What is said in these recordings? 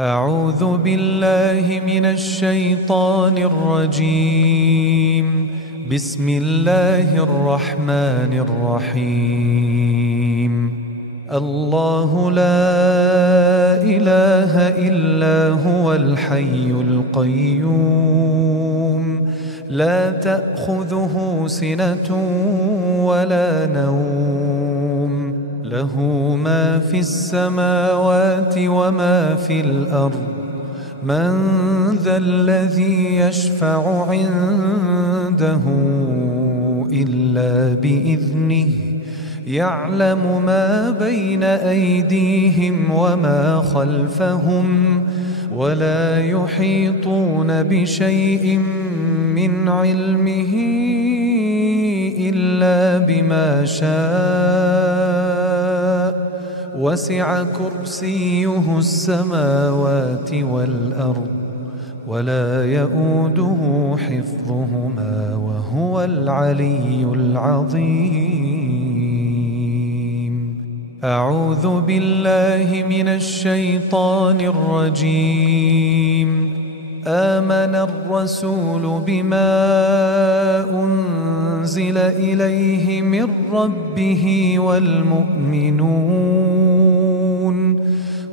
أعوذ بالله من الشيطان الرجيم. بسم الله الرحمن الرحيم. الله لا إله إلا هو الحي القيوم، لا تأخذه سنة ولا نوم، له ما في السماوات وما في الأرض. من ذا الذي يشفع عنده إلا بإذنه، يعلم ما بين أيديهم وما خلفهم، ولا يحيطون بشيء من علمه إلا بما شاء، وسع كرسيه السماوات والأرض، ولا يؤوده حفظهما، وهو العلي العظيم. أعوذ بالله من الشيطان الرجيم. آمن الرسول بما أنزل إليه من ربه والمؤمنون،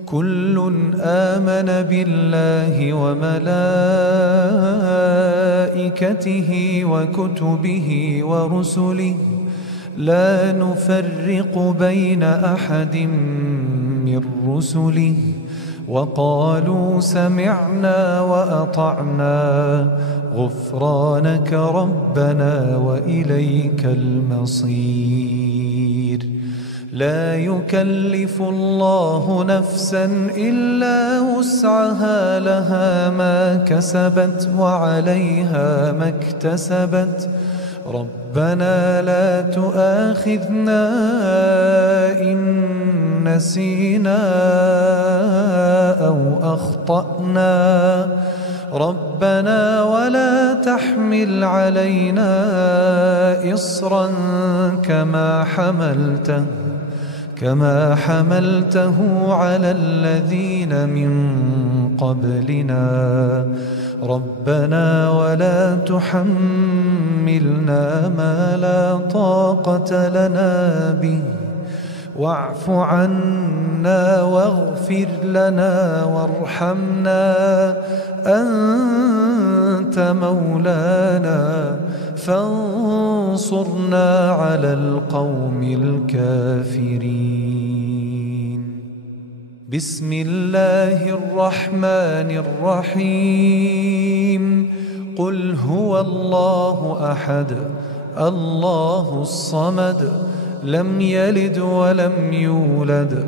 كل آمن بالله وملائكته وكتبه ورسله، لا نفرق بين أحد من رسله، وقالوا سمعنا وأطعنا، غفرانك ربنا وإليك المصير. لا يكلف الله نفسا إلا وسعها، لها ما كسبت وعليها ما اكتسبت. ربنا لا تؤاخذنا إن نسينا أو أخطأنا، ربنا ولا تحمل علينا إصرا كما حملته على الذين من قبلنا، ربنا ولا تحملنا ما لا طاقة لنا به، واعف عنا واغفر لنا وارحمنا، أنت مولانا فانصرنا على القوم الكافرين. بسم الله الرحمن الرحيم. قل هو الله أحد، الله الصمد، لم يلد ولم يولد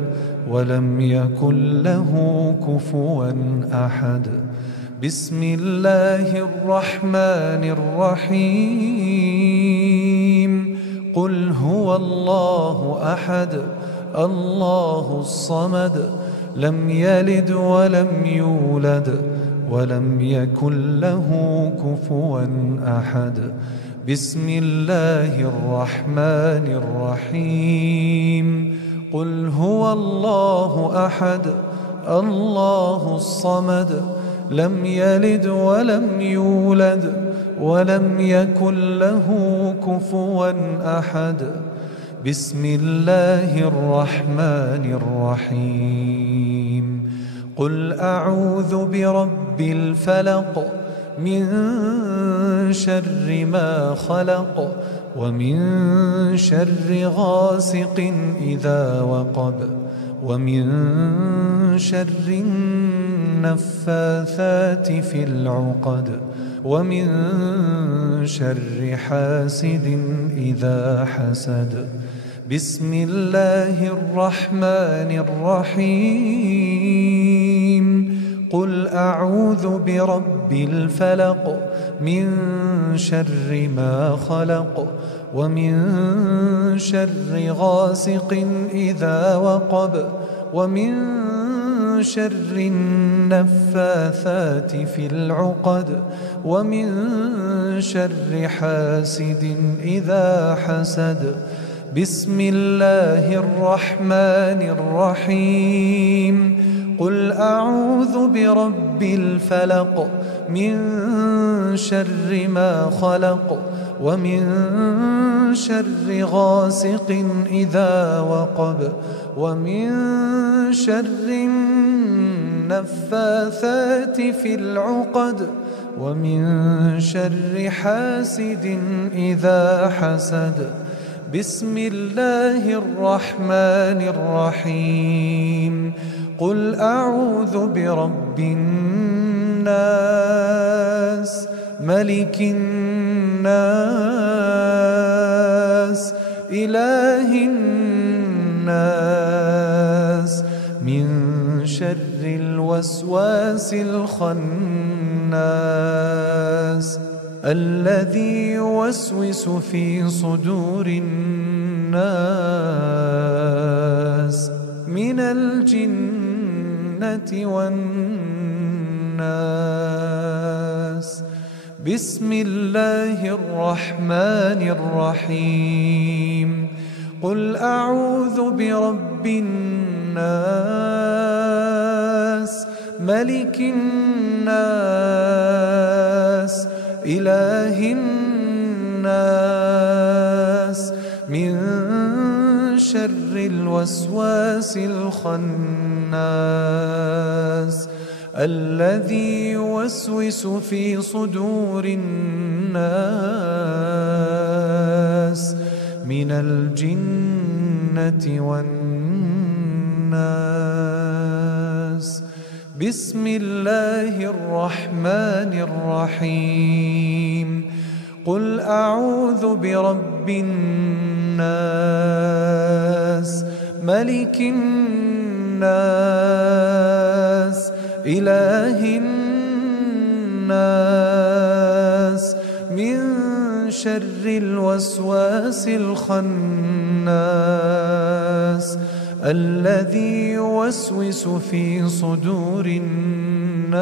ولم يكن له كفوا أحد. بسم الله الرحمن الرحيم. قل هو الله أحد، الله الصمد، لم يلد ولم يولد ولم يكن له كفوا أحد. بسم الله الرحمن الرحيم. قل هو الله أحد، الله الصمد، لم يلد ولم يولد ولم يكن له كفوا أحد. بسم الله الرحمن الرحيم. قل أعوذ برب الفلق، من شر ما خلق، ومن شر غاسق إذا وقب، ومن شر النفاثات في العقد، ومن شر حاسد إذا حسد. بسم الله الرحمن الرحيم. قل أعوذ برب الفلق، من شر ما خلق، ومن شر غاسق إذا وقب، ومن شر النفاثات في العقد، ومن شر حاسد إذا حسد. بسم الله الرحمن الرحيم. قل أعوذ برب الفلق من شر ما خلق ومن شر غاسق إذا وقب ومن شر النفاثات في العقد ومن شر حاسد إذا حسد. بسم الله الرحمن الرحيم. قل أعوذ برب الناس ملك الناس إله الناس من شر الوسواس الخناس الذي يوسوس في صدور الناس من الجنة والناس. بسم الله الرحمن الرحيم. قل أعوذ برب الناس ملك الناس إله الناس من شر الوسواس الخناس الذي يوسوس في صدور الناس من الجنة والناس. بسم الله الرحمن الرحيم. قل أعوذ برب الناس ملك الناس إله الناس من شر الوسواس الخناس الذي يوسوس في صدور الناس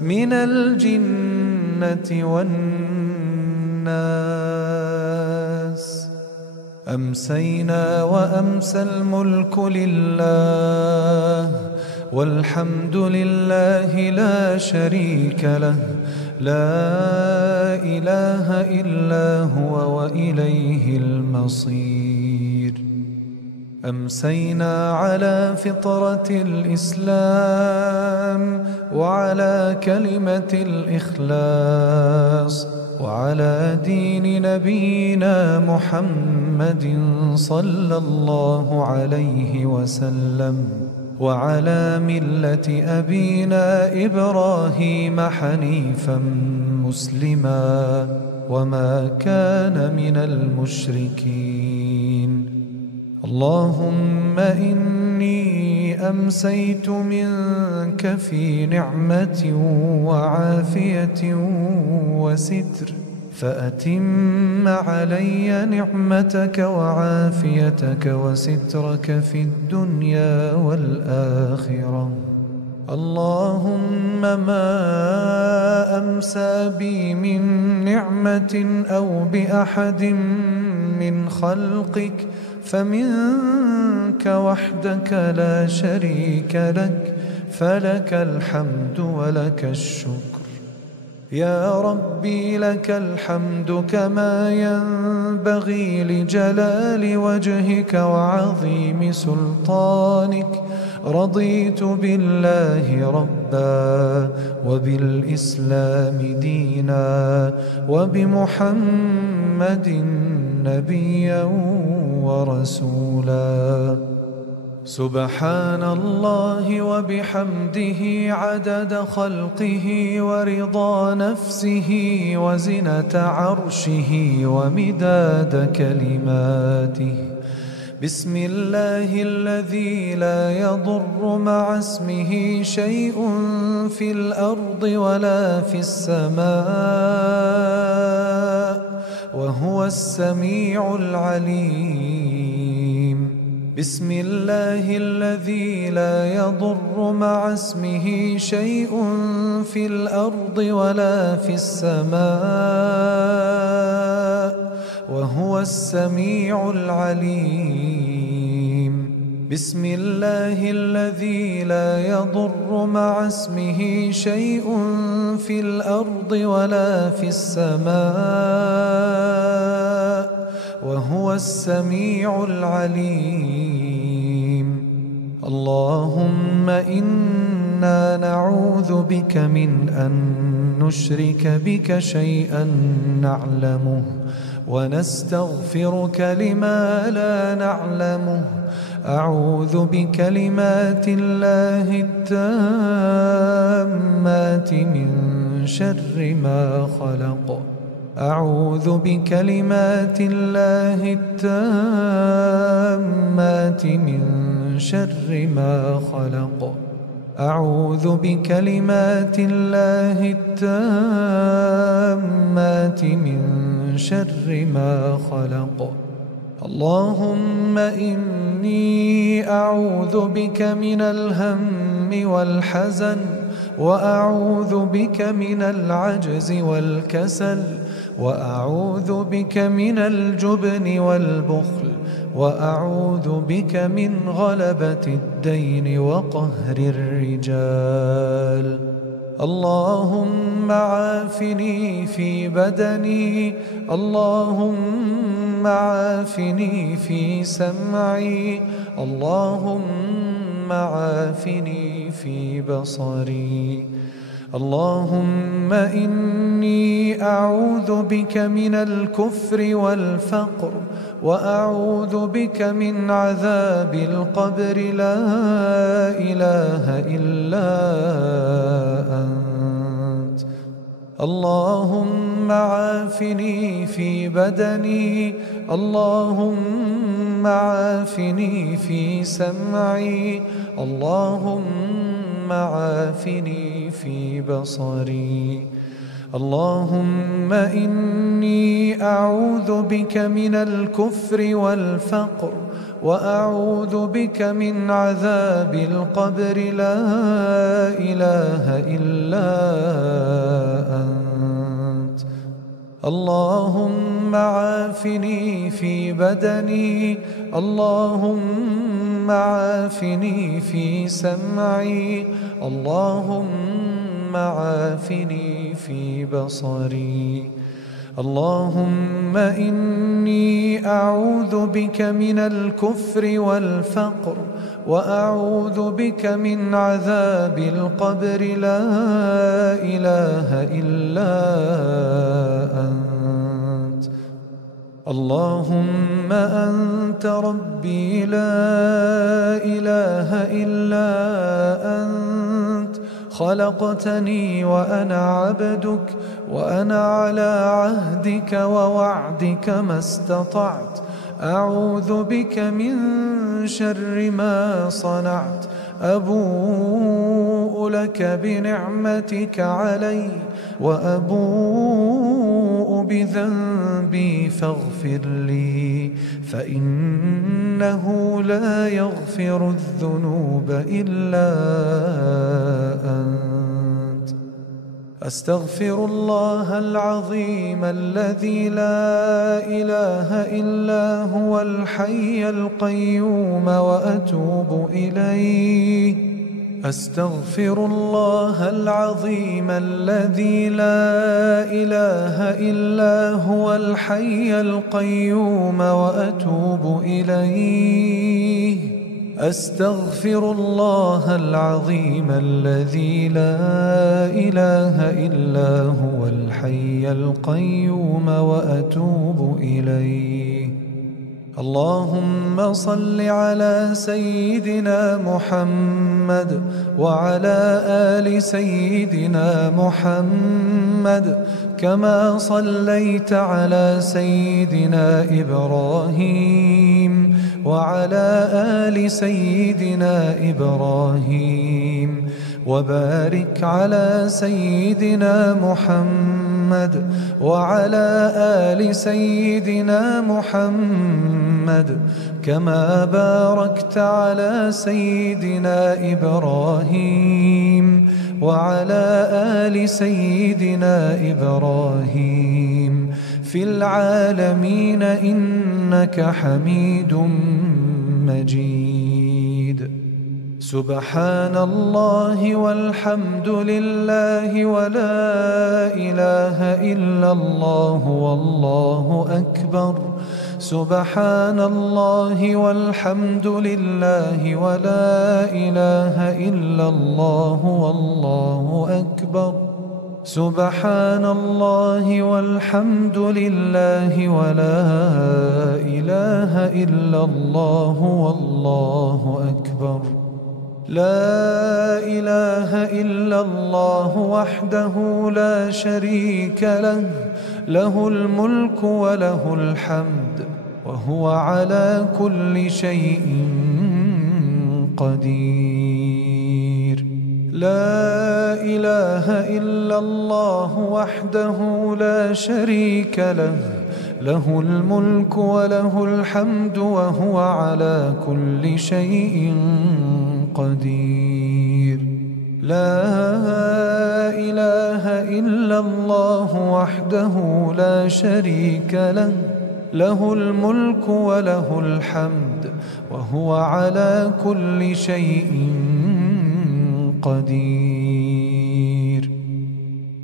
من الجنة والناس. أمسينا وأمسى الملك لله والحمد لله لا شريك له لا إله إلا هو وإليه المصير. أمسينا على فطرة الإسلام وعلى كلمة الإخلاص وعلى دين نبينا محمد صلى الله عليه وسلم وعلى ملة أبينا إبراهيم حنيفا مسلما وما كان من المشركين. اللهم إني أمسيت منك في نعمة وعافية وستر فأتم علي نعمتك وعافيتك وسترك في الدنيا والآخرة. اللهم ما أمسى بي من نعمة أو بأحد من خلقك فمنك وحدك لا شريك لك فلك الحمد ولك الشكر. يا ربي لك الحمد كما ينبغي لجلال وجهك وعظيم سلطانك. رضيت بالله ربا وبالإسلام دينا وبمحمد نبيا ورسولا. سبحان الله وبحمده عدد خلقه ورضا نفسه وزنة عرشه ومداد كلماته. بسم الله الذي لا يضر مع اسمه شيء في الأرض ولا في السماء وهو السميع العليم. بسم الله الذي لا يضر مع اسمه شيء في الأرض ولا في السماء وهو السميع العليم. بسم الله الذي لا يضر مع اسمه شيء في الأرض ولا في السماء وهو السميع العليم. اللهم إنا نعوذ بك من أن نشرك بك شيئا نعلمه ونستغفرك لما لا نعلمه. أعوذ بكلمات الله التامات من شر ما خلق. أعوذ بكلمات الله التامات من شر ما خلق. أعوذ بكلمات الله التامات من شر ما خلق. اللهم إني أعوذ بك من الهم والحزن، وأعوذ بك من العجز والكسل، وأعوذ بك من الجبن والبخل، وأعوذ بك من غلبة الدين وقهر الرجال. اللهم عافني في بدني، اللهم عافني في سمعي، اللهم عافني في بصري. اللهم إني أعوذ بك من الكفر والفقر، وأعوذ بك من عذاب القبر لا إله إلا أنت. اللهم عافني في بدني، اللهم عافني في سمعي، اللهم عافني في بصري. اللهم إني أعوذ بك من الكفر والفقر، وأعوذ بك من عذاب القبر لا إله إلا أنت. اللهم عافني في بدني، اللهم عافني في سمعي، اللهم عافني في بصري. اللهم إني أعوذ بك من الكفر والفقر، وأعوذ بك من عذاب القبر لا إله إلا أنت. اللهم أنت ربي لا إله إلا أنت. خلقتني وأنا عبدك، وأنا على عهدك ووعدك ما استطعت. أعوذ بك من شر ما صنعت. أبوء لك بنعمتك علي، وأبوء بذنبي فاغفر لي، فإنه لا يغفر الذنوب إلا أنت. أستغفر الله العظيم الذي لا إله إلا هو الحي القيوم وأتوب إليه. أستغفر الله العظيم الذي لا إله إلا هو الحي القيوم وأتوب إليه. أستغفر الله العظيم الذي لا إله إلا هو الحي القيوم وأتوب إليه. اللهم صل على سيدنا محمد وعلى آل سيدنا محمد، كما صليت على سيدنا إبراهيم وعلى آل سيدنا إبراهيم، وبارك على سيدنا محمد وعلى آل سيدنا محمد، كما باركت على سيدنا إبراهيم وعلى آل سيدنا إبراهيم في العالمين إنك حميد مجيد. سبحان الله والحمد لله ولا إله إلا الله والله أكبر. سبحان الله والحمد لله ولا إله إلا الله والله أكبر. سبحان الله والحمد لله ولا إله إلا الله والله أكبر. لا إله إلا الله وحده لا شريك له، له الملك وله الحمد وهو على كل شيء قدير. لا إله إلا الله وحده لا شريك له، له الملك وله الحمد وهو على كل شيء قدير. لا إله إلا الله وحده لا شريك له، له الملك وله الحمد وهو على كل شيء قدير.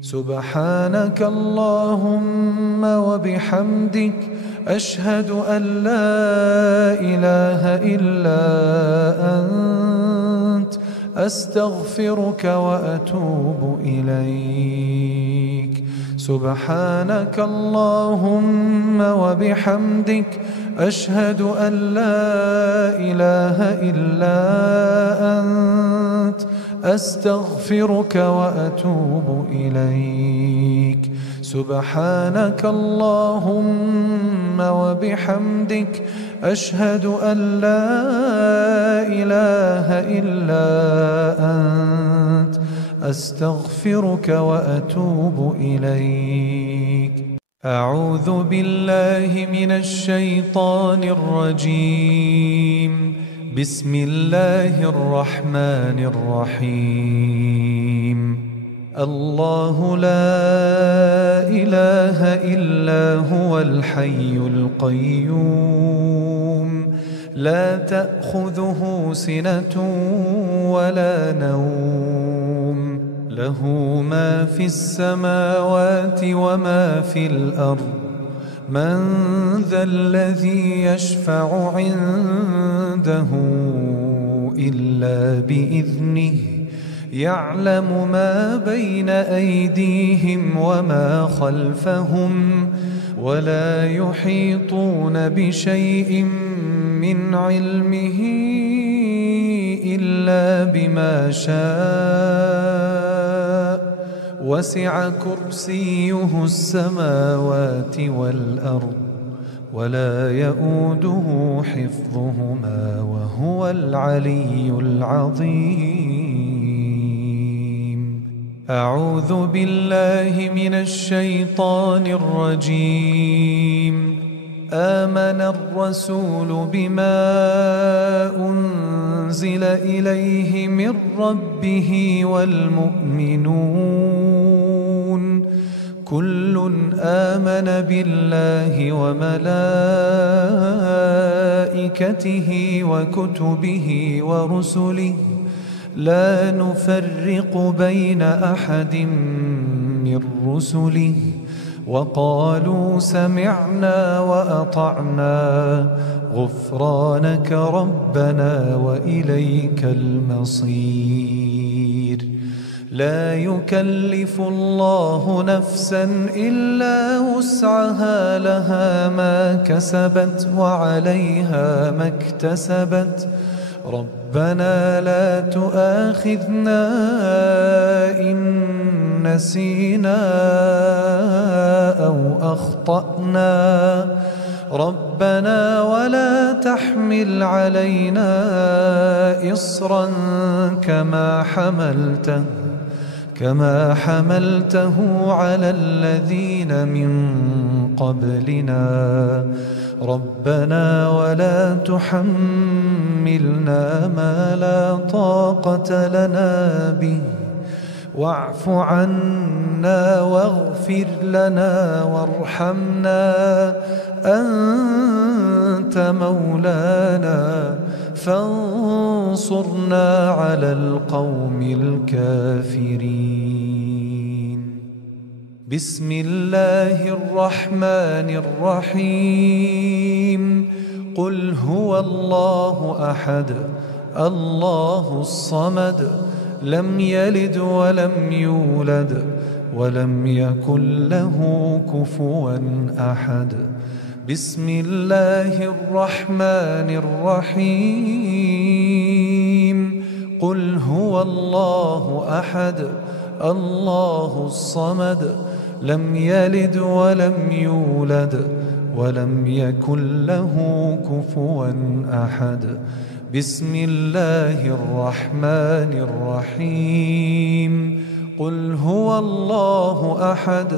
سبحانك اللهم وبحمدك، أشهد أن لا إله إلا أنت، أستغفرك وأتوب إليك. سبحانك اللهم وبحمدك، أشهد أن لا إله إلا أنت، أستغفرك وأتوب إليك. سبحانك اللهم وبحمدك، أشهد أن لا إله إلا أنت، أستغفرك وأتوب إليك. أعوذ بالله من الشيطان الرجيم. بسم الله الرحمن الرحيم. الله لا إله إلا هو الحي القيوم، لا تأخذه سنة ولا نوم، له ما في السماوات وما في الأرض. من ذا الذي يشفع عنده إلا بإذنه، يعلم ما بين أيديهم وما خلفهم، ولا يحيطون بشيء من علمه إلا بما شاء، وسع كرسيه السماوات والأرض، ولا يؤوده حفظهما وهو العلي العظيم. أعوذ بالله من الشيطان الرجيم. آمن الرسول بما أنزل إليه من ربه والمؤمنون، كل آمن بالله وملائكته وكتبه ورسله، لا نفرق بين أحد من رسله، وقالوا سمعنا وأطعنا غفرانك ربنا وإليك المصير. لا يكلف الله نفسا إلا وسعها، لها ما كسبت وعليها ما اكتسبت. ربنا لا تؤاخذنا إن نسينا أو أخطأنا، ربنا ولا تحمل علينا إصرا كما حملته على الذين من قبلنا. ربنا ولا تحملنا ما لا طاقة لنا به، واعف عنا واغفر لنا وارحمنا، أنت مولانا فانصرنا على القوم الكافرين. بسم الله الرحمن الرحيم. قل هو الله أحد الله الصمد لم يلد ولم يولد ولم يكن له كفوا أحد. بسم الله الرحمن الرحيم. قل هو الله أحد الله الصمد لم يلد ولم يولد ولم يكن له كفوا أحد. بسم الله الرحمن الرحيم. قل هو الله أحد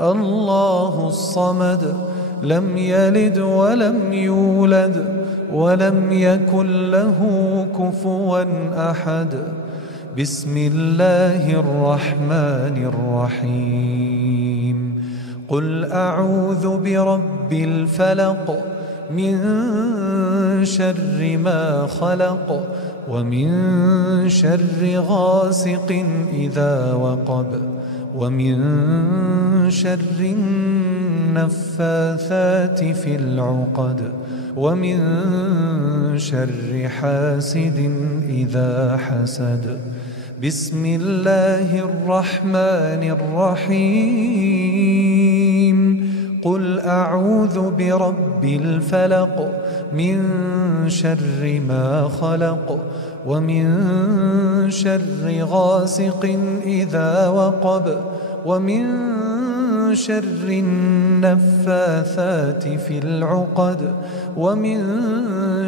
الله الصمد لم يلد ولم يولد ولم يكن له كفوا أحد. بسم الله الرحمن الرحيم. قل أعوذ برب الفلق من شر ما خلق ومن شر غاسق إذا وقب ومن شر النفاثات في العقد ومن شر حاسد إذا حسد. بسم الله الرحمن الرحيم. قل أعوذ برب الفلق من شر ما خلق ومن شر غاسق إذا وقب ومن شر النفاثات في العقد ومن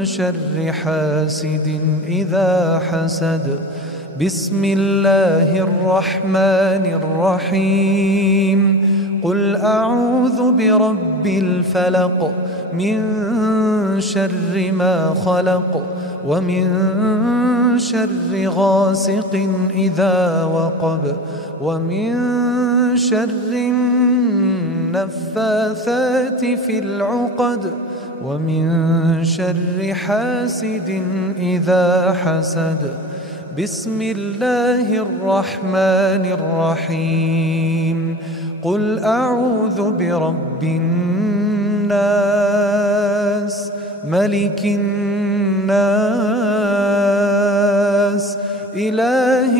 شر حاسد إذا حسد. بسم الله الرحمن الرحيم. قل أعوذ برب الفلق من شر ما خلق ومن شر غاسق إذا وقب ومن شر النفاثات في العقد ومن شر حاسد إذا حسد. بسم الله الرحمن الرحيم. قل أعوذ برب الناس ملك الناس إله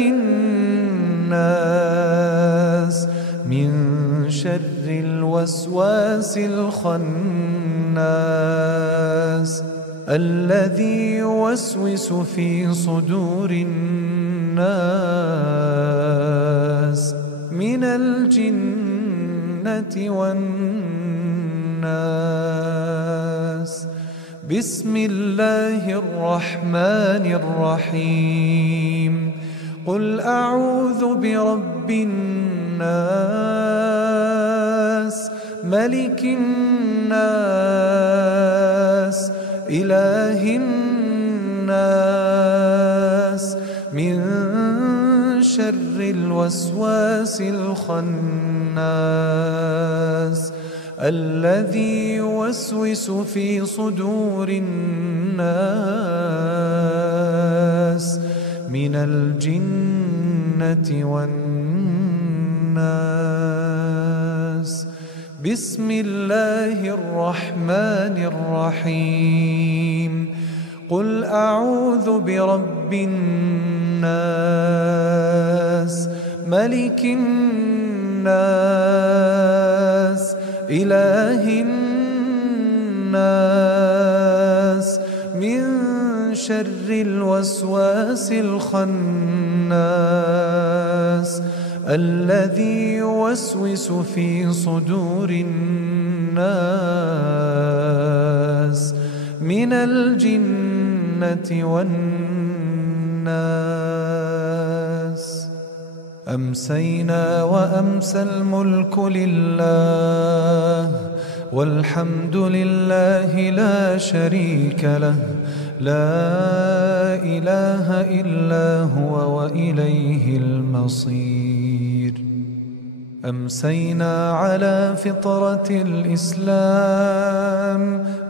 الناس من شر الوسواس الخناس الذي يوسوس في صدور الناس من الجنة والناس. بسم الله الرحمن الرحيم. قل أعوذ برب الناس ملك الناس إله الناس من شر الوسواس الخناس الذي يوسوس في صدور الناس من الجنة والناس. بسم الله الرحمن الرحيم. قل أعوذ برب الناس ملك الناس إله الناس من شر الوسواس الخناس الذي يوسوس في صدور الناس من الجنة والناس. أمسينا وأمسى الملك لله والحمد لله لا شريك له لا إله إلا هو وإليه المصير. أمسينا على فطرة الإسلام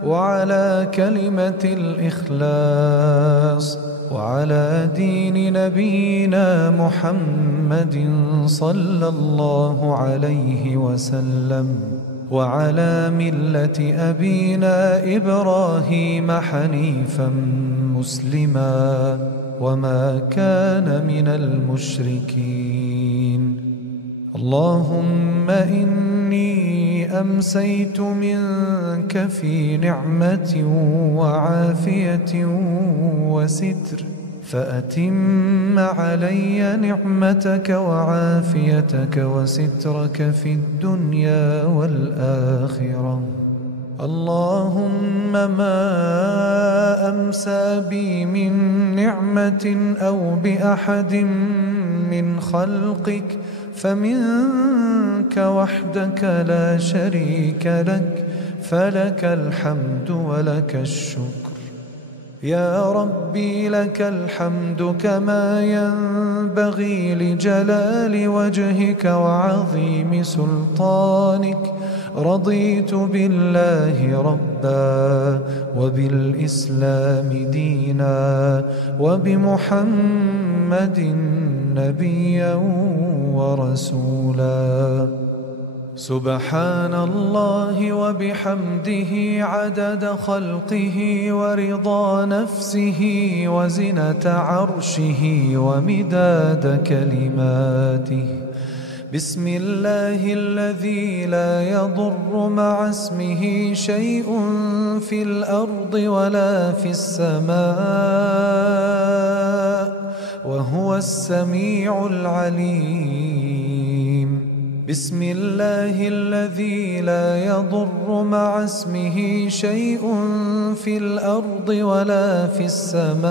وعلى كلمة الإخلاص وعلى دين نبينا محمد صلى الله عليه وسلم وعلى ملة أبينا إبراهيم حنيفا مسلما وما كان من المشركين. اللهم إني أمسيت منك في نعمة وعافية وستر، فأتم علي نعمتك وعافيتك وسترك في الدنيا والآخرة. اللهم ما أمسى بي من نعمة أو بأحد من خلقك فمنك وحدك لا شريك لك، فلك الحمد ولك الشكر. يا ربي لك الحمد كما ينبغي لجلال وجهك وعظيم سلطانك. رضيت بالله ربا وبالإسلام دينا وبمحمد نبيا ورسولا. سبحان الله وبحمده عدد خلقه ورضا نفسه وزنة عرشه ومداد كلماته. بسم الله الذي لا يضر مع اسمه شيء في الأرض ولا في السماء وهو السميع العليم. بسم الله الذي لا يضر مع اسمه شيء في الأرض ولا في السماء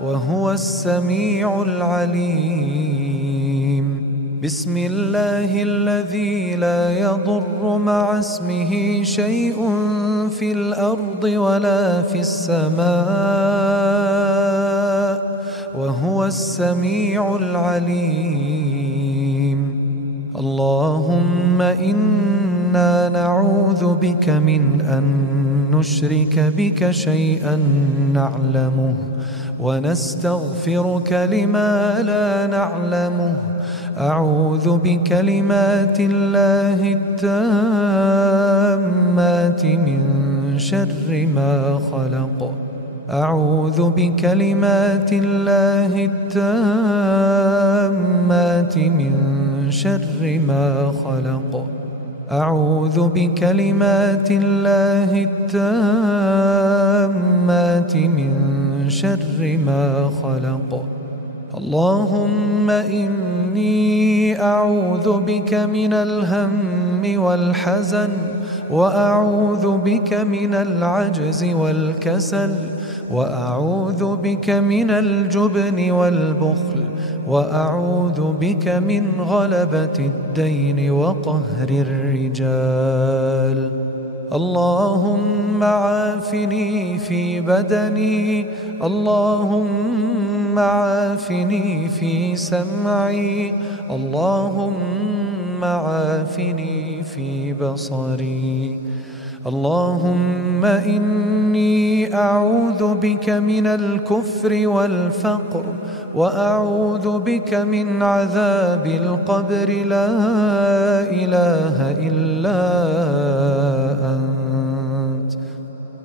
وهو السميع العليم. بسم الله الذي لا يضر مع اسمه شيء في الأرض ولا في السماء وهو السميع العليم. اللهم إنا نعوذ بك من أن نشرك بك شيئا نعلمه ونستغفرك لما لا نعلمه. أعوذ بكلمات الله التامات من شر ما خلق. أعوذ بكلمات الله التامات من شر ما خلق. أعوذ بكلمات الله التامات من شر ما خلق. اللهم إني أعوذ بك من الهم والحزن، وأعوذ بك من العجز والكسل، وأعوذ بك من الجبن والبخل، وأعوذ بك من غلبة الدين وقهر الرجال. اللهم عافني في بدني، اللهم عافني في سمعي، اللهم عافني في بصري. اللهم إني أعوذ بك من الكفر والفقر، وأعوذ بك من عذاب القبر، لا إله إلا أنت.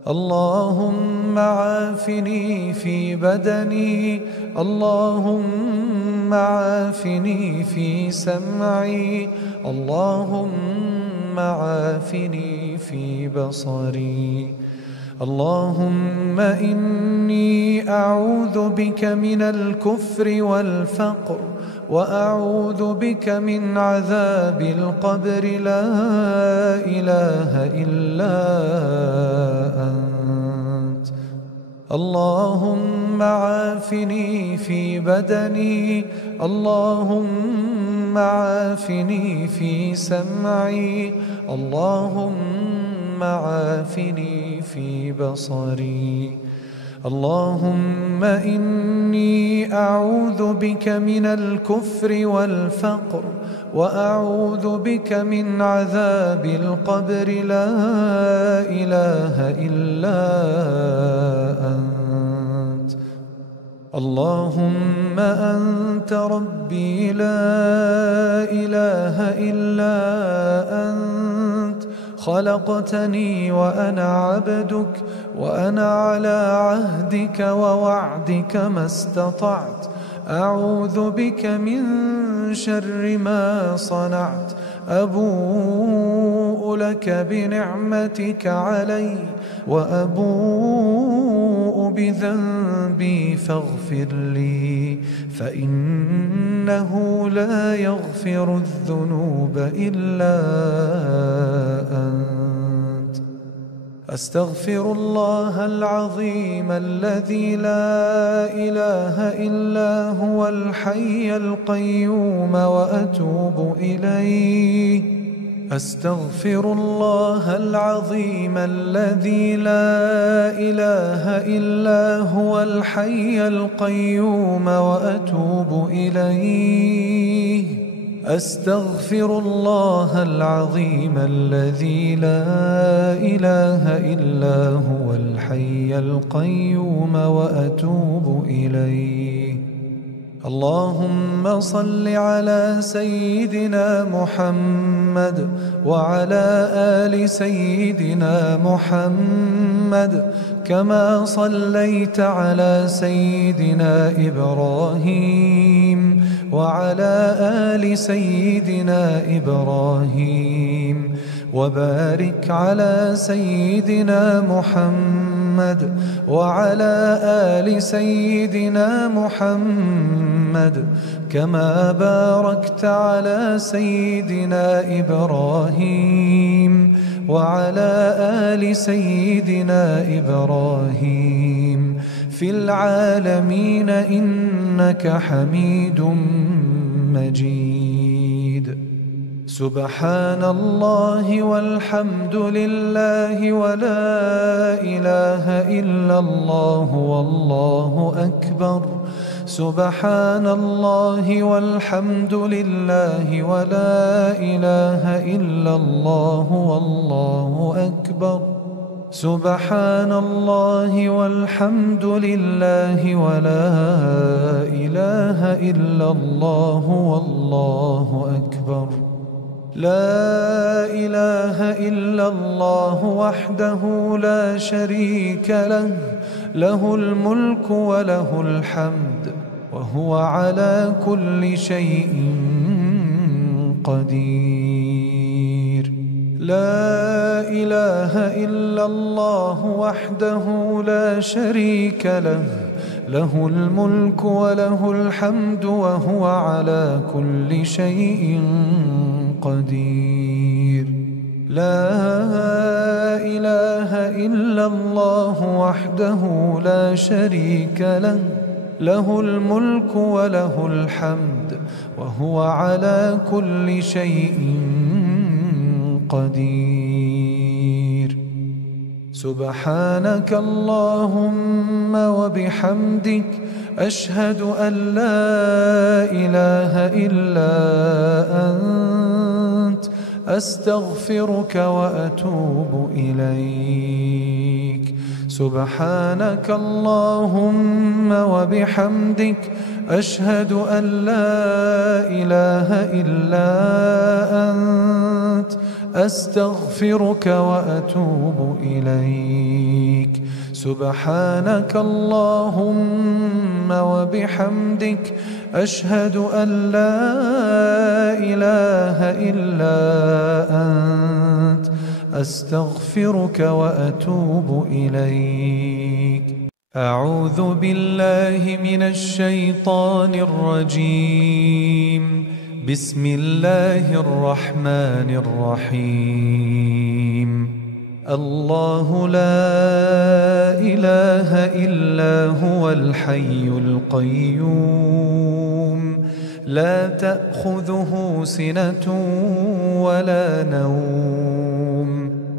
اللهم عافني في بدني، اللهم عافني في سمعي، اللهم عافني في بصري. اللهم إني أعوذ بك من الكفر والفقر، وأعوذ بك من عذاب القبر، لا إله إلا أنت. اللهم عافني في بدني، اللهم عافني في سمعي، اللهم عافني في بصري. اللهم إني أعوذ بك من الكفر والفقر، وأعوذ بك من عذاب القبر، لا إله إلا أنت. اللهم أنت ربي لا إله إلا أنت، خلقتني وأنا عبدك، وأنا على عهدك ووعدك ما استطعت. أعوذ بك من شر ما صنعت، أبوء لك بنعمتك علي وأبوء بذنبي فاغفر لي، فإنه لا يغفر الذنوب إلا أنت. أستغفر الله العظيم الذي لا إله إلا هو الحي القيوم وأتوب إليه. أستغفر الله العظيم الذي لا إله إلا هو الحي القيوم وأتوب إليه. أستغفر الله العظيم الذي لا إله إلا هو الحي القيوم وأتوب إليه. اللهم صل على سيدنا محمد وعلى آل سيدنا محمد، كما صليت على سيدنا إبراهيم وعلى آل سيدنا إبراهيم، وبارك على سيدنا محمد وعلى آل سيدنا محمد، كما باركت على سيدنا إبراهيم وعلى آل سيدنا إبراهيم في العالمين إنك حميد مجيد. سبحان الله والحمد لله ولا إله إلا الله والله أكبر. سبحان الله والحمد لله ولا إله إلا الله والله أكبر. سبحان الله والحمد لله ولا إله إلا الله والله أكبر. لا إله إلا الله وحده لا شريك له، له الملك وله الحمد وهو على كل شيء قدير. لا إله إلا الله وحده لا شريك له، له الملك وله الحمد وهو على كل شيء قدير. لا إله إلا الله وحده لا شريك له، له الملك وله الحمد وهو على كل شيء قدير. سبحانك اللهم وبحمدك، أشهد أن لا إله إلا أنت، أستغفرك وأتوب إليك. سبحانك اللهم وبحمدك، أشهد أن لا إله إلا أنت، أستغفرك وأتوب إليك. سبحانك اللهم وبحمدك، أشهد أن لا إله إلا أنت، أستغفرك وأتوب إليك. أعوذ بالله من الشيطان الرجيم. بسم الله الرحمن الرحيم. الله لا إله إلا هو الحي القيوم، لا تأخذه سنة ولا نوم،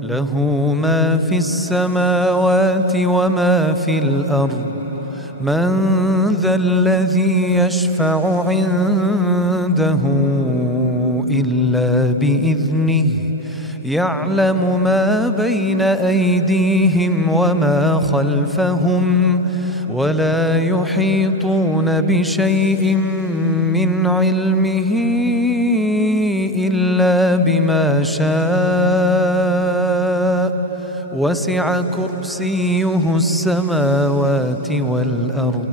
له ما في السماوات وما في الأرض، من ذا الذي يشفع عنده إلا بإذنه يعلم ما بين أيديهم وما خلفهم ولا يحيطون بشيء من علمه إلا بما شاء وسع كرسيه السماوات والأرض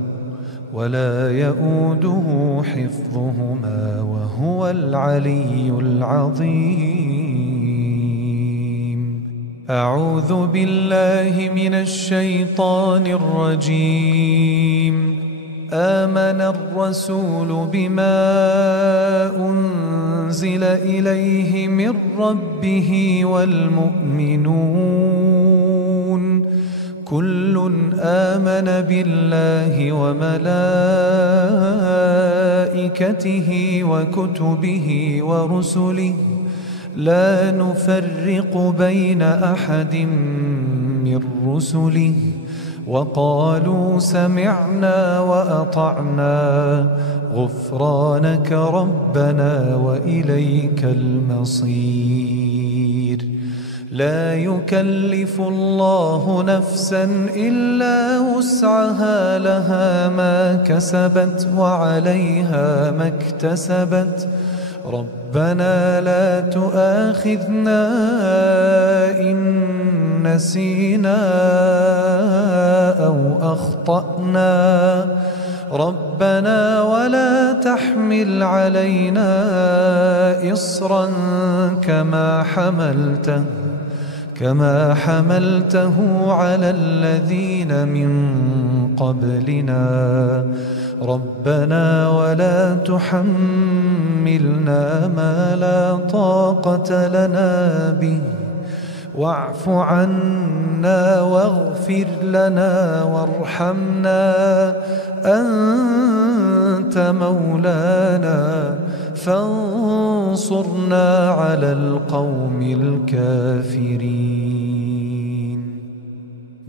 ولا يؤوده حفظهما وهو العلي العظيم. أعوذ بالله من الشيطان الرجيم. آمن الرسول بما أنزل إليه من ربه والمؤمنون كل آمن بالله وملائكته وكتبه ورسله لا نفرق بين أحد من رسله وقالوا سمعنا وأطعنا غفرانك ربنا وإليك المصير. لا يكلف الله نفسا إلا وسعها لها ما كسبت وعليها ما اكتسبت ربنا لا تؤاخذنا إن نسينا أو أخطأنا ربنا ولا تحمل علينا إصرا كما حملته على الذين من قبلنا ربنا ولا تحملنا ما لا طاقة لنا به واعف عنا واغفر لنا وارحمنا أنت مولانا فانصرنا على القوم الكافرين.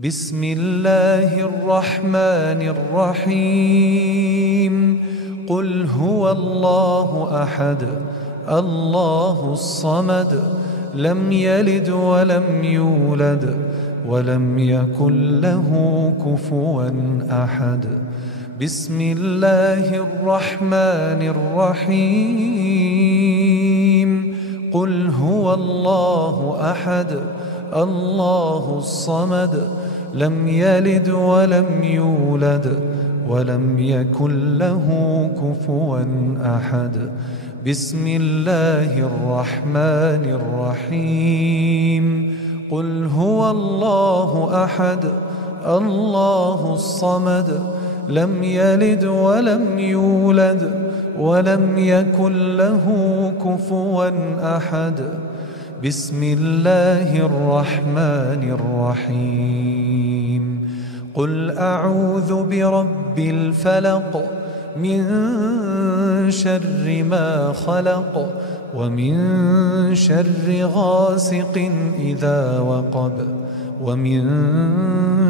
بسم الله الرحمن الرحيم. قل هو الله أحد الله الصمد لم يلد ولم يولد ولم يكن له كفوا أحد. بسم الله الرحمن الرحيم. قل هو الله أحد الله الصمد لم يلد ولم يولد ولم يكن له كفوا أحد. بسم الله الرحمن الرحيم. قل هو الله أحد الله الصمد لم يلد ولم يولد ولم يكن له كفوا أحد. بسم الله الرحمن الرحيم. قل أعوذ برب الفلق من شر ما خلق ومن شر غاسق إذا وقب ومن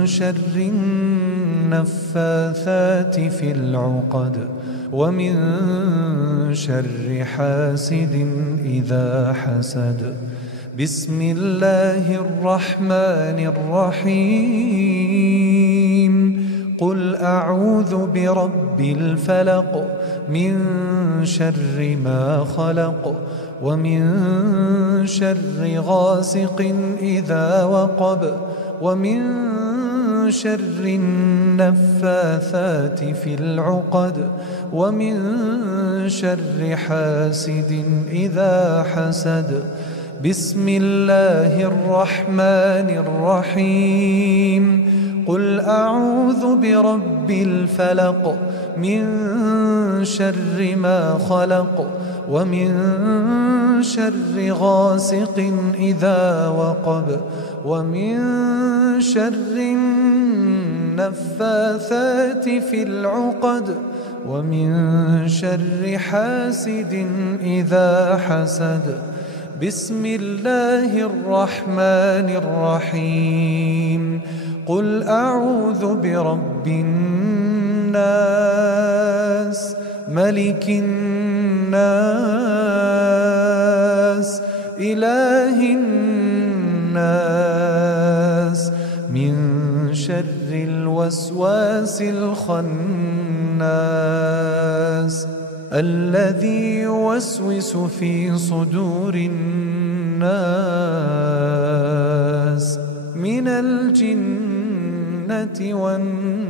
شر النفاثات في العقد ومن شر حاسد إذا حسد. بسم الله الرحمن الرحيم. قل أعوذ برب الفلق من شر ما خلق ومن شر غاسق إذا وقب ومن شر النفاثات في العقد ومن شر حاسد إذا حسد. بسم الله الرحمن الرحيم. قل أعوذ برب الفلق من شر ما خلق ومن شر غاسق إذا وقب ومن شر النفاثات في العقد ومن شر حاسد إذا حسد. بسم الله الرحمن الرحيم. قل أعوذ برب الناس الناس ملك الناس إله الناس من شر الوسواس الخناس الذي يوسوس في صدور الناس من الجنة والناس.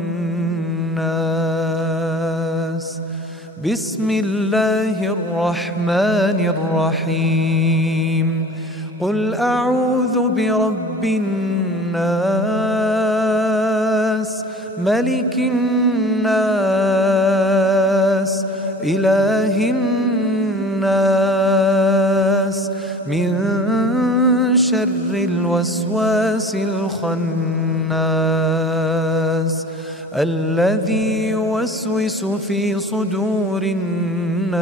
بسم الله الرحمن الرحيم. قل أعوذ برب الناس ملك الناس إله الناس من شر الوسواس الخناس الذي يوسوس في صدور الناس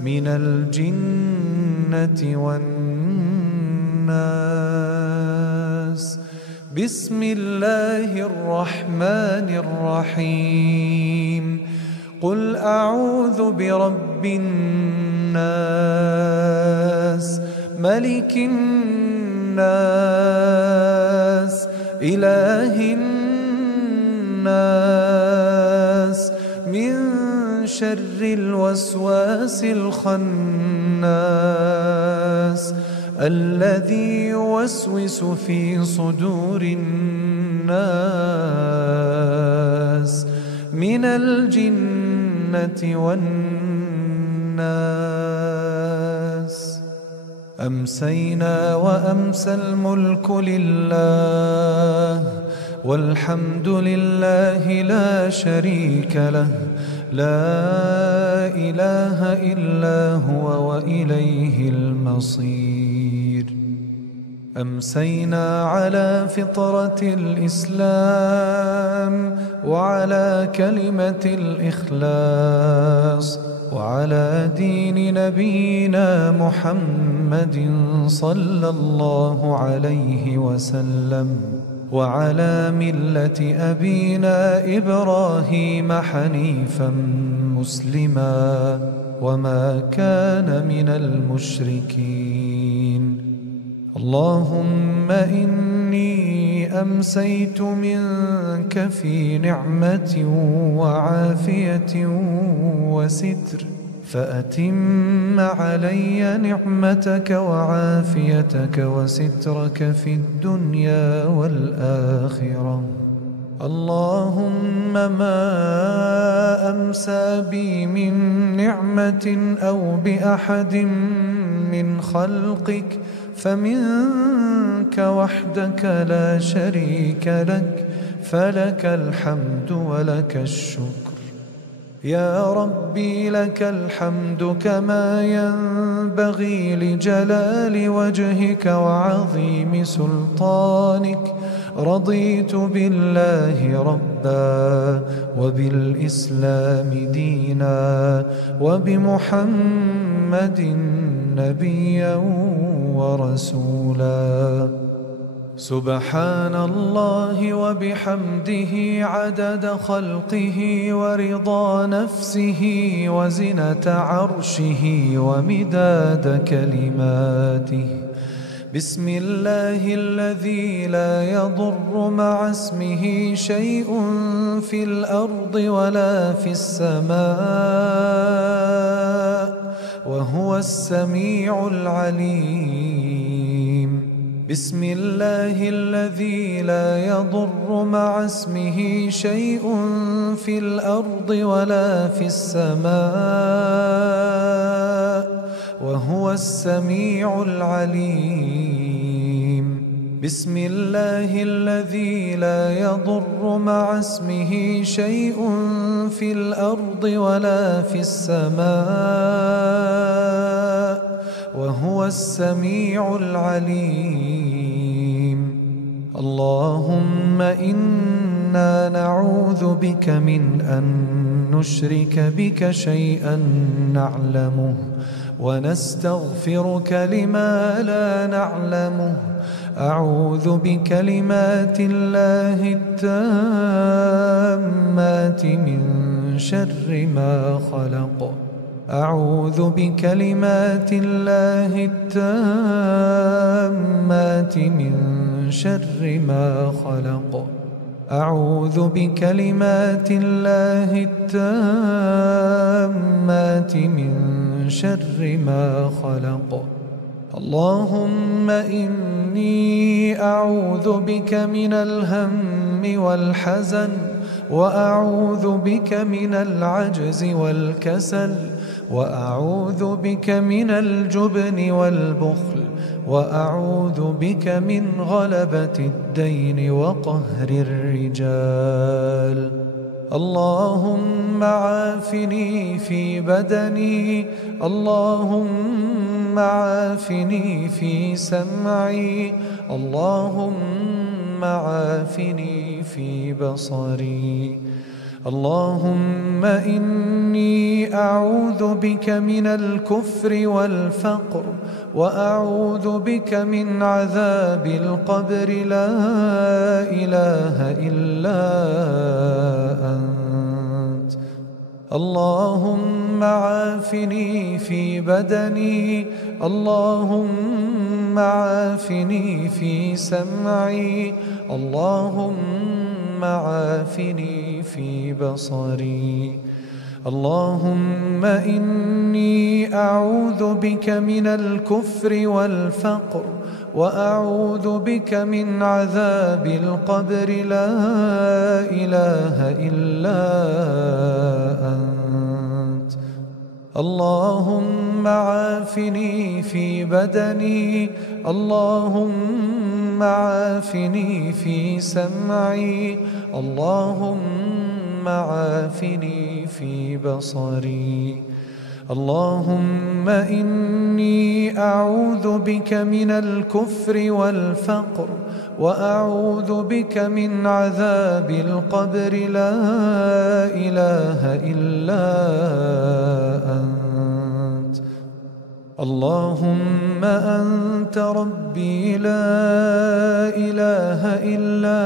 من الجنة والناس. بسم الله الرحمن الرحيم. قل أعوذ برب الناس ملك الناس إله الناس من شر الوسواس الخناس الذي يوسوس في صدور الناس من الجنة والناس. أمسينا وأمسى الملك لله والحمد لله لا شريك له لا إله إلا هو وإليه المصير. أمسينا على فطرة الإسلام وعلى كلمة الإخلاص وعلى دين نبينا محمد صلى الله عليه وسلم وعلى ملة أبينا إبراهيم حنيفا مسلما وما كان من المشركين. اللهم إني أمسيت منك في نعمة وعافية وستر فأتم علي نعمتك وعافيتك وسترك في الدنيا والآخرة. اللهم ما أمسى بي من نعمة أو بأحد من خلقك فمنك وحدك لا شريك لك فلك الحمد ولك الشكر. يا ربي لك الحمد كما ينبغي لجلال وجهك وعظيم سلطانك. رضيت بالله ربا وبالإسلام دينا وبمحمد نبيا ورسولا. سبحان الله وبحمده عدد خلقه ورضا نفسه وزنة عرشه ومداد كلماته. بسم الله الذي لا يضر مع اسمه شيء في الأرض ولا في السماء وهو السميع العليم. بسم الله الذي لا يضر مع اسمه شيء في الأرض ولا في السماء وهو السميع العليم. بسم الله الذي لا يضر مع اسمه شيء في الأرض ولا في السماء وهو السميع العليم. اللهم إنا نعوذ بك من أن نشرك بك شيئا نعلمه ونستغفرك لما لا نعلمه. أعوذ بكلمات الله التامات من شر ما خلق. أعوذ بكلمات الله التامات من شر ما خلق. أعوذ بكلمات الله التامات من شر ما خلق. اللهم إني أعوذ بك من الهم والحزن، وأعوذ بك من العجز والكسل، وأعوذ بك من الجبن والبخل، وأعوذ بك من غلبة الدين وقهر الرجال. اللهم عافني في بدني، اللهم عافني في سمعي، اللهم عافني في بصري. اللهم إني أعوذ بك من الكفر والفقر، وأعوذ بك من عذاب القبر، لا إله إلا أنت. اللهم عافني في بدني، اللهم عافني في سمعي، اللهم عافني في بصري. اللهم إني أعوذ بك من الكفر والفقر، وأعوذ بك من عذاب القبر، لا إله إلا أنت. اللهم عافني في بدني، اللهم عافني في سمعي، اللهم عافني في بصري. اللهم إني أعوذ بك من الكفر والفقر، وأعوذ بك من عذاب القبر، لا إله إلا أنت. اللهم أنت ربي لا إله إلا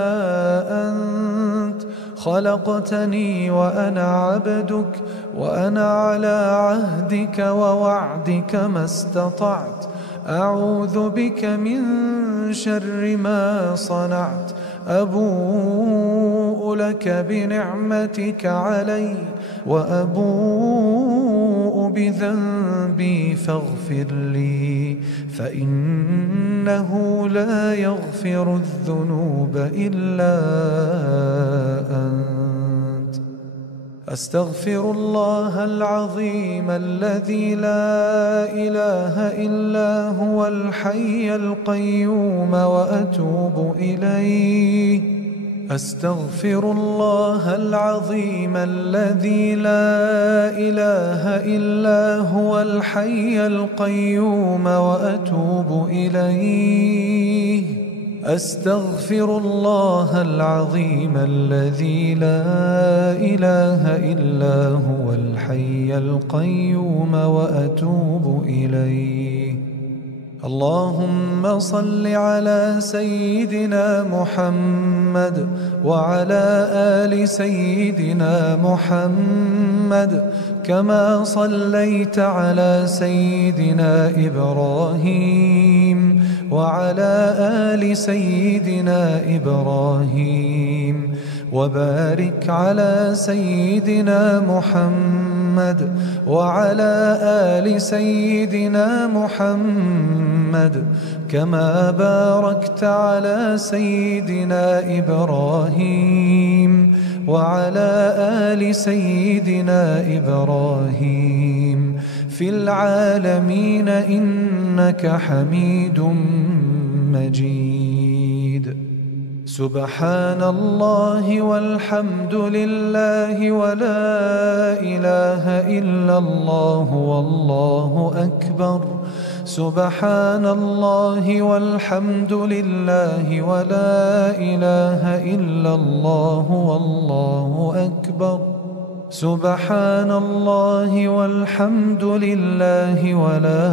أنت. خلقتني وأنا عبدك، وأنا على عهدك ووعدك ما استطعت. أعوذ بك من شر ما صنعت. أبوء لك بنعمتك علي، وأبوء بذنبي فاغفر لي، فإنه لا يغفر الذنوب إلا أنت. أستغفر الله العظيم الذي لا إله إلا هو الحي القيوم، وأتوب إليه. أستغفر الله العظيم الذي لا إله إلا هو الحي القيوم، وأتوب إليه. أستغفر الله العظيم الذي لا إله إلا هو الحي القيوم، وأتوب إليه. اللهم صل على سيدنا محمد وعلى آل سيدنا محمد، كما صليت على سيدنا إبراهيم وعلى آل سيدنا إبراهيم، وبارك على سيدنا محمد وعلى آل سيدنا محمد، كما باركت على سيدنا إبراهيم وعلى آل سيدنا إبراهيم في العالمين إنك حميد مجيد. سبحان الله والحمد لله ولا إله إلا الله والله أكبر. سبحان الله والحمد لله ولا إله إلا الله والله أكبر. سبحان الله والحمد لله ولا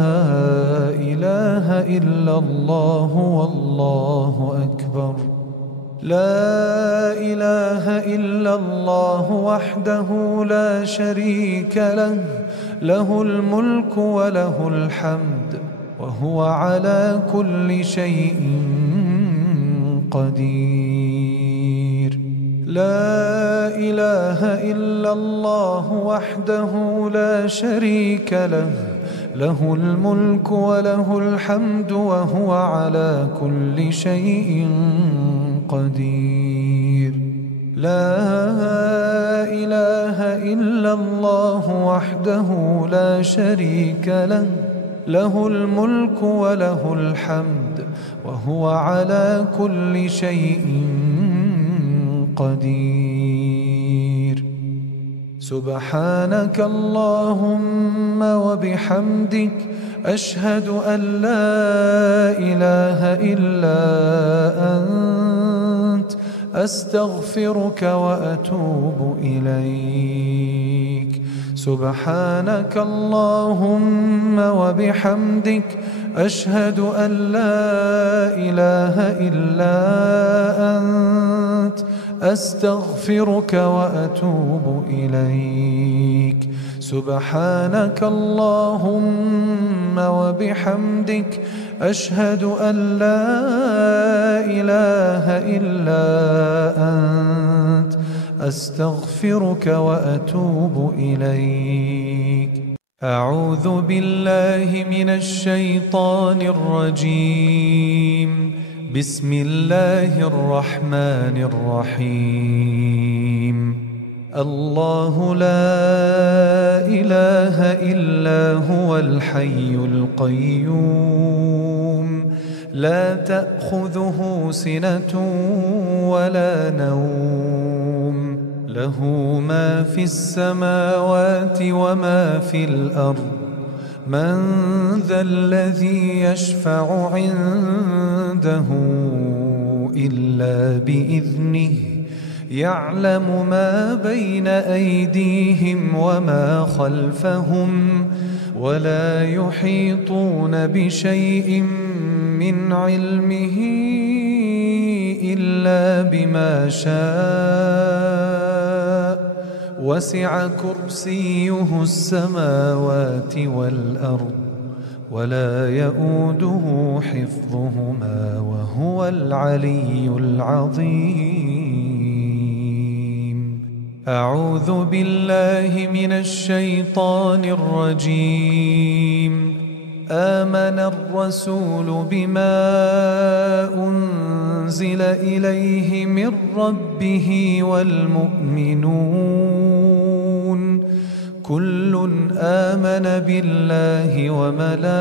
إله إلا الله والله أكبر. لا إله إلا الله وحده لا شريك له، له الملك وله الحمد وهو على كل شيء قدير. لا إله إلا الله وحده لا شريك له، له الملك وله الحمد وهو على كل شيء قدير. لا إله إلا الله وحده لا شريك له، له الملك وله الحمد وهو على كل شيء قدير. سبحانك اللهم وبحمدك، أشهد أن لا إله إلا أنت، أستغفرك وأتوب إليك. سبحانك اللهم وبحمدك، أشهد أن لا إله إلا أنت، أستغفرك وأتوب إليك. سبحانك اللهم وبحمدك، أشهد أن لا إله إلا أنت، أستغفرك وأتوب إليك. أعوذ بالله من الشيطان الرجيم. بسم الله الرحمن الرحيم. الله لا إله إلا هو الحي القيوم، لا تأخذه سنة ولا نوم، له ما في السماوات وما في الأرض. من ذا الذي يشفع عنده إلا بإذنه، يعلم ما بين أيديهم وما خلفهم، ولا يحيطون بشيء من علمه إلا بما شاء، وسع كرسيه السماوات والأرض، ولا يؤوده حفظهما وهو العلي العظيم. أعوذ بالله من الشيطان الرجيم. آمن الرسول بما أنزل إليه من ربه والمؤمنون، كل آمن بالله وملائكته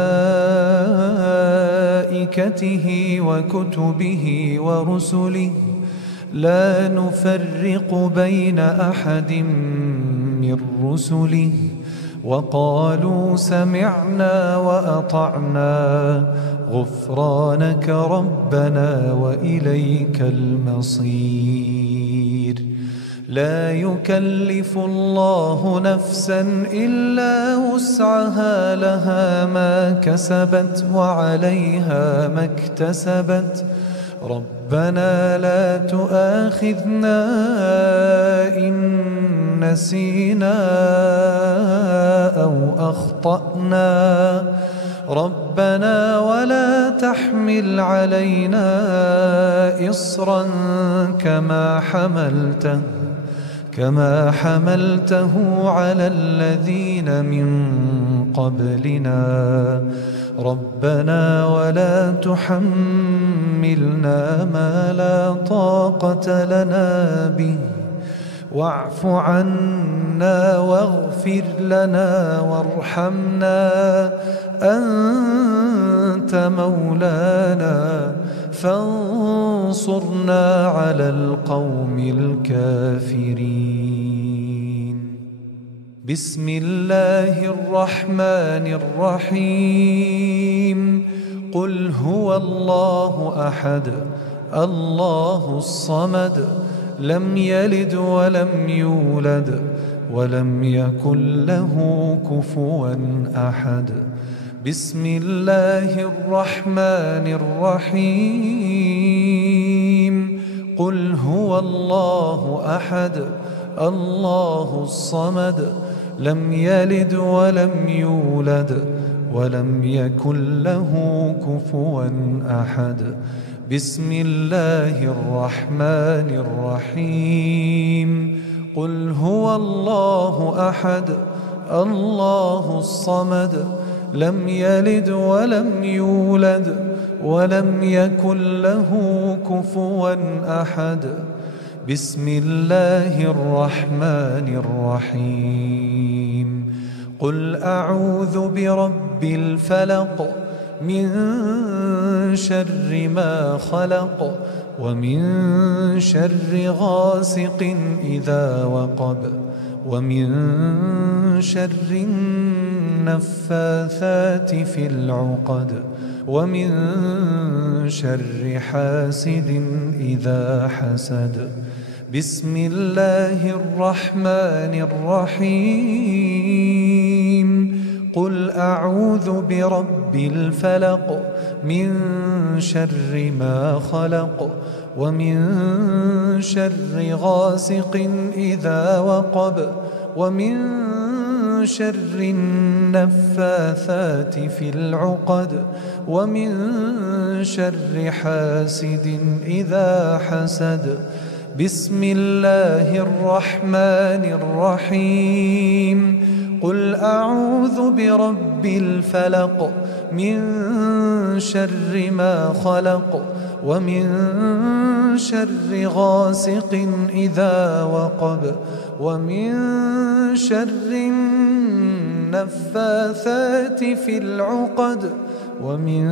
وكتبه ورسله، لا نفرق بين أحد من رسله، وقالوا سمعنا وأطعنا، غفرانك ربنا وإليك المصير. لا يكلف الله نفسا إلا وسعها، لها ما كسبت وعليها ما اكتسبت. ربنا لا تؤاخذنا إن نسينا أو أخطأنا، ربنا ولا تحمل علينا إصرا كما حملته على الذين من قبلنا، ربنا ولا تحملنا ما لا طاقة لنا به، واعف عنا واغفر لنا وارحمنا، أنت مولانا فانصرنا على القوم الكافرين. بسم الله الرحمن الرحيم. قل هو الله أحد، الله الصمد، لم يلد ولم يولد ولم يكن له كفوا أحد. بسم الله الرحمن الرحيم. قل هو الله أحد الله الصمد لم يلد ولم يولد ولم يكن له كفوا أحد. بسم الله الرحمن الرحيم. قل هو الله أحد الله الصمد لم يلد ولم يولد ولم يكن له كفوا أحد. بسم الله الرحمن الرحيم. قل أعوذ برب الفلق من شر ما خلق ومن شر غاسق إذا وقب ومن شر النفاثات في العقد ومن شر حاسد إذا حسد. بسم الله الرحمن الرحيم. قل أعوذ برب الفلق من شر ما خلق ومن شر غاسق إذا وقب ومن شر النفاثات في العقد ومن شر حاسد إذا حسد. بسم الله الرحمن الرحيم. قل أعوذ برب الفلق من شر ما خلق ومن شر غاسق إذا وقب ومن شر النفاثات في العقد ومن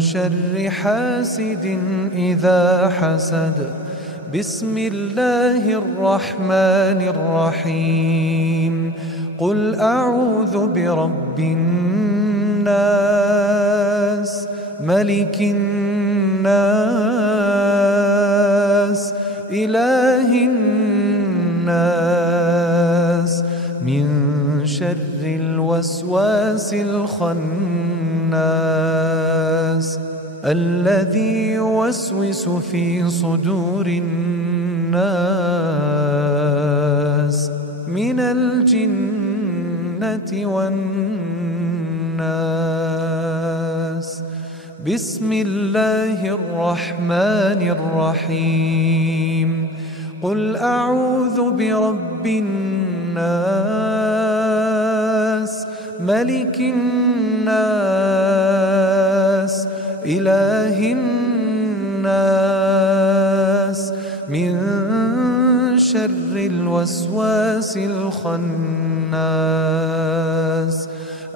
شر حاسد إذا حسد. بسم الله الرحمن الرحيم. قل أعوذ برب الناس ملك الناس إله الناس من شر الوسواس الخناس الذي يوسوس في صدور الناس من الجنة والناس. بسم الله الرحمن الرحيم. قل أعوذ برب الناس ملك الناس إله الناس من شر الوسواس الخناس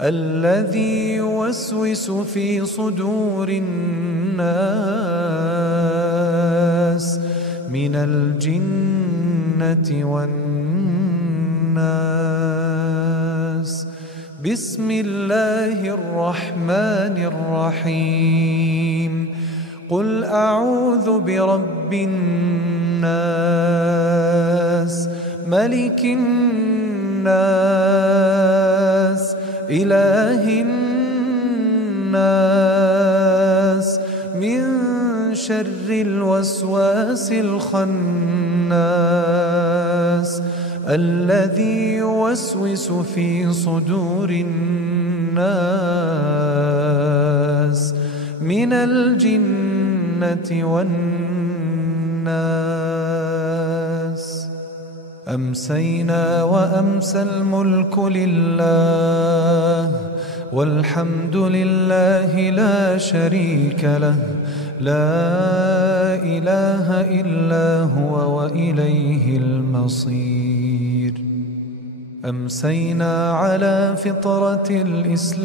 الذي يوسوس في صدور الناس من الجنة والناس. بسم الله الرحمن الرحيم. قل أعوذ برب الناس ملك الناس إله الناس من شر الوسواس الخناس الذي يوسوس في صدور الناس من الجنة والناس. أمسينا وأمسى الملك لله والحمد لله لا شريك له لا إله إلا هو وإليه المصير. أمسينا على فطرة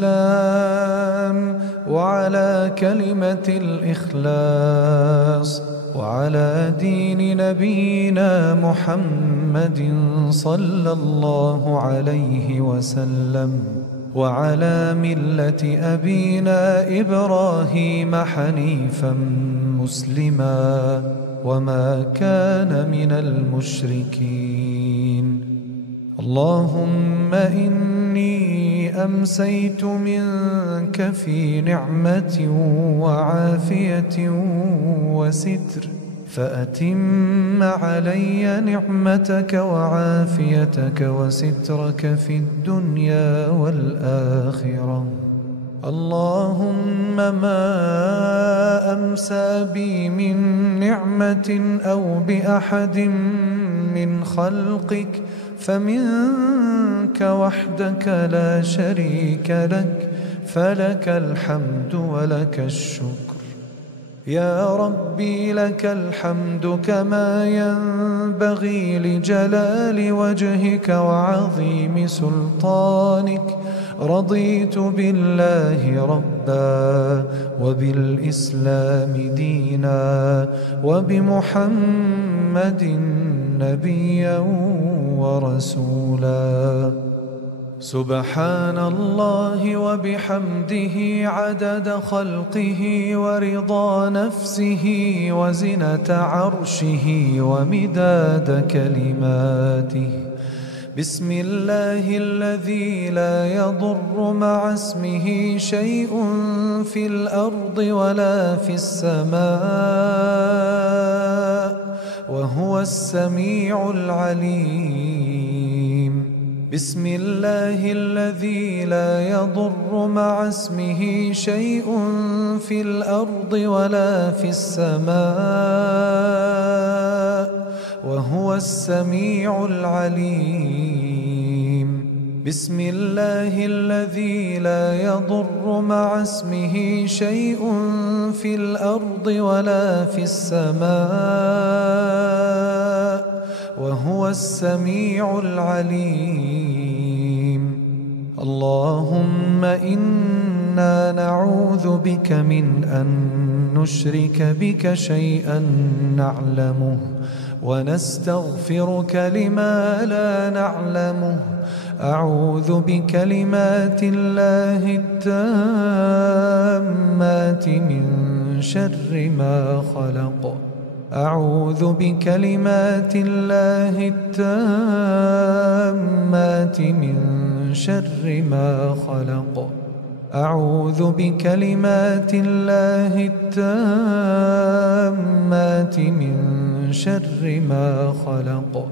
الإسلام وعلى كلمة الإخلاص وعلى دين نبينا محمد صلى الله عليه وسلم وعلى ملة أبينا إبراهيم حنيفا مسلما وما كان من المشركين. اللهم إني أمسيت منك في نعمة وعافية وستر، فأتم علي نعمتك وعافيتك وسترك في الدنيا والآخرة. اللهم ما أمسى بي من نعمة أو بأحد من خلقك فمنك وحدك لا شريك لك، فلك الحمد ولك الشكر. يا ربي لك الحمد كما ينبغي لجلال وجهك وعظيم سلطانك. رضيت بالله ربا وبالإسلام دينا وبمحمد نبيا ورسولا. سبحان الله وبحمده عدد خلقه ورضا نفسه وزنة عرشه ومداد كلماته. بسم الله الذي لا يضر مع اسمه شيء في الأرض ولا في السماء وهو السميع العليم. بسم الله الذي لا يضر مع اسمه شيء في الأرض ولا في السماء وهو السميع العليم. بسم الله الذي لا يضر مع اسمه شيء في الأرض ولا في السماء وهو السميع العليم. اللهم إنا نعوذ بك من أن نشرك بك شيئا نعلمه ونستغفرك لما لا نعلمه. أعوذ بكلمات الله التامات من شر ما خلق. أعوذ بكلمات الله التامات من شر ما خلق. أعوذ بكلمات الله التامات من شر ما خلق.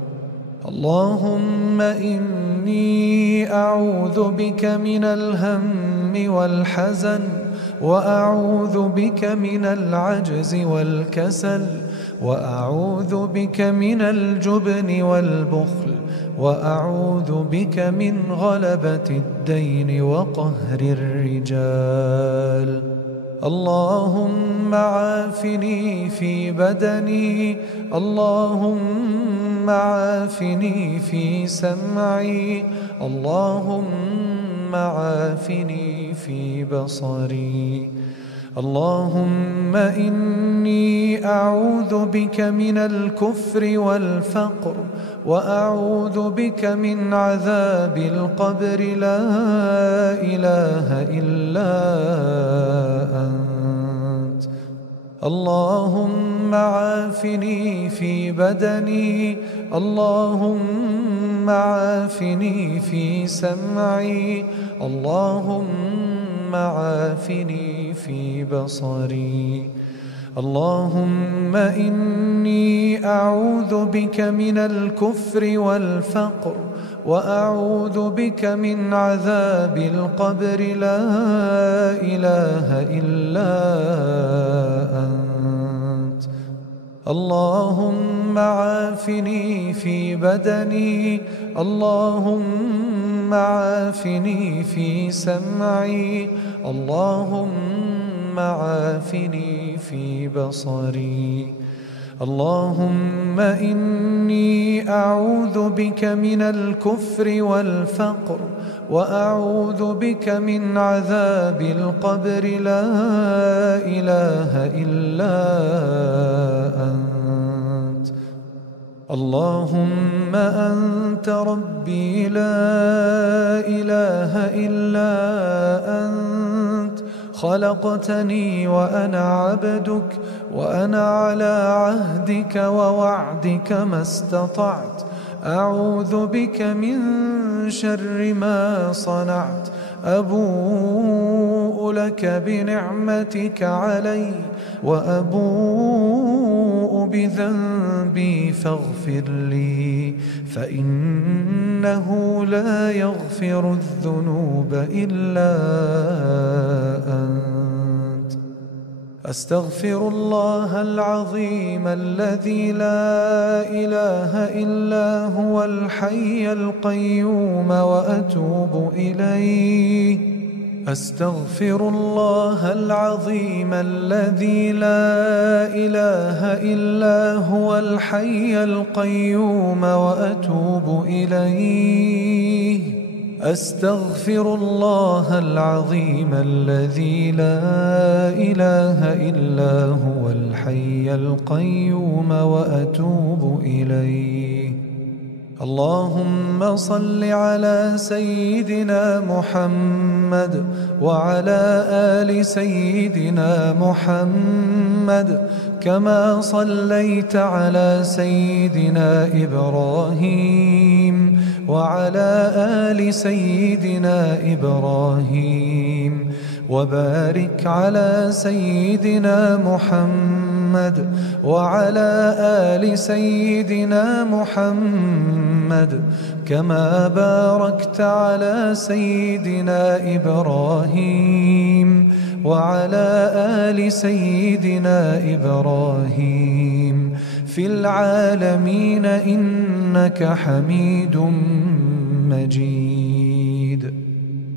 اللهم إني أعوذ بك من الهم والحزن، وأعوذ بك من العجز والكسل، وأعوذ بك من الجبن والبخل، وأعوذ بك من غلبة الدين وقهر الرجال. اللهم عافني في بدني، اللهم عافني في سمعي، اللهم عافني في بصري. اللهم إني أعوذ بك من الكفر والفقر، وأعوذ بك من عذاب القبر. لا إله إلا أنت. اللهم عافني في بدني، اللهم عافني في سمعي، اللهم عافني في بصري. اللهم إني أعوذ بك من الكفر والفقر، وأعوذ بك من عذاب القبر. لا إله إلا أنت. اللهم عافني في بدني، اللهم عافني في سمعي، اللهم عافني في بصري. اللهم إني أعوذ بك من الكفر والفقر، وأعوذ بك من عذاب القبر. لا إله إلا أنت. اللهم أنت ربي لا إله إلا أنت. خلقتني وأنا عبدك، وأنا على عهدك ووعدك ما استطعت. أعوذ بك من شر ما صنعت أبوء لك بنعمتك علي وأبوء بذنبي فاغفر لي فإنه لا يغفر الذنوب إلا أنت. أستغفر الله العظيم الذي لا إله إلا هو الحي القيوم وأتوب إليه. أستغفر الله العظيم الذي لا إله إلا هو الحي القيوم وأتوب إليه. أستغفر الله العظيم الذي لا إله إلا هو الحي القيوم وأتوب إليه. اللهم صل على سيدنا محمد وعلى آل سيدنا محمد كما صليت على سيدنا إبراهيم وعلى آل سيدنا إبراهيم وبارك على سيدنا محمد وعلى آل سيدنا محمد كما باركت على سيدنا إبراهيم وعلى آل سيدنا إبراهيم في العالمين إنك حميد مجيد.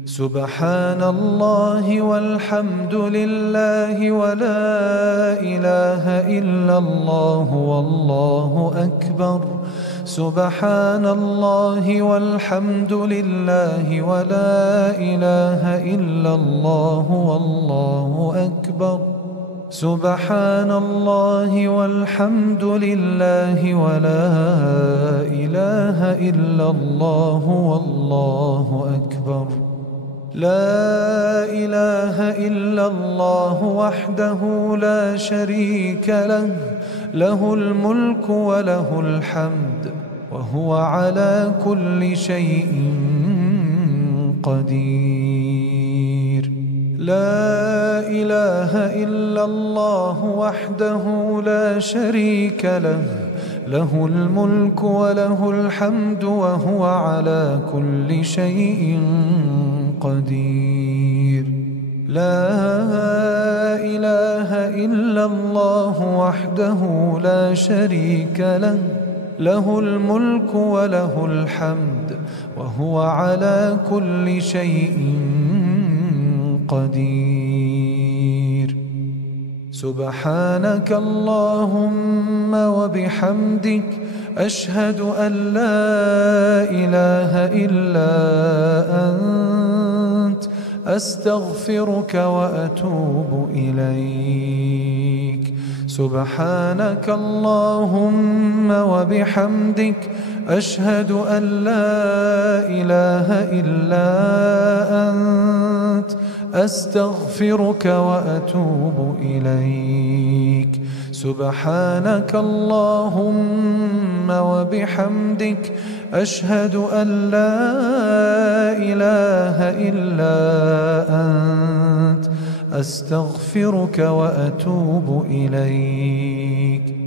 سبحان الله والحمد لله ولا إله إلا الله والله أكبر. سبحان الله والحمد لله ولا إله إلا الله والله أكبر. سبحان الله والحمد لله ولا إله إلا الله والله أكبر. لا إله إلا الله وحده لا شريك له، له الملك وله الحمد وهو على كل شيء قدير. لا إله إلا الله وحده لا شريك له، له الملك وله الحمد وهو على كل شيء قدير. لا إله إلا الله وحده لا شريك له، له الملك وله الحمد وهو على كل شيء قدير. سبحانك اللهم وبحمدك أشهد أن لا إله إلا أنت أستغفرك وأتوب إليك. سبحانك اللهم وبحمدك أشهد أن لا إله إلا أنت أستغفرك وأتوب إليك. سبحانك اللهم وبحمدك أشهد أن لا إله إلا أنت أستغفرك وأتوب إليك.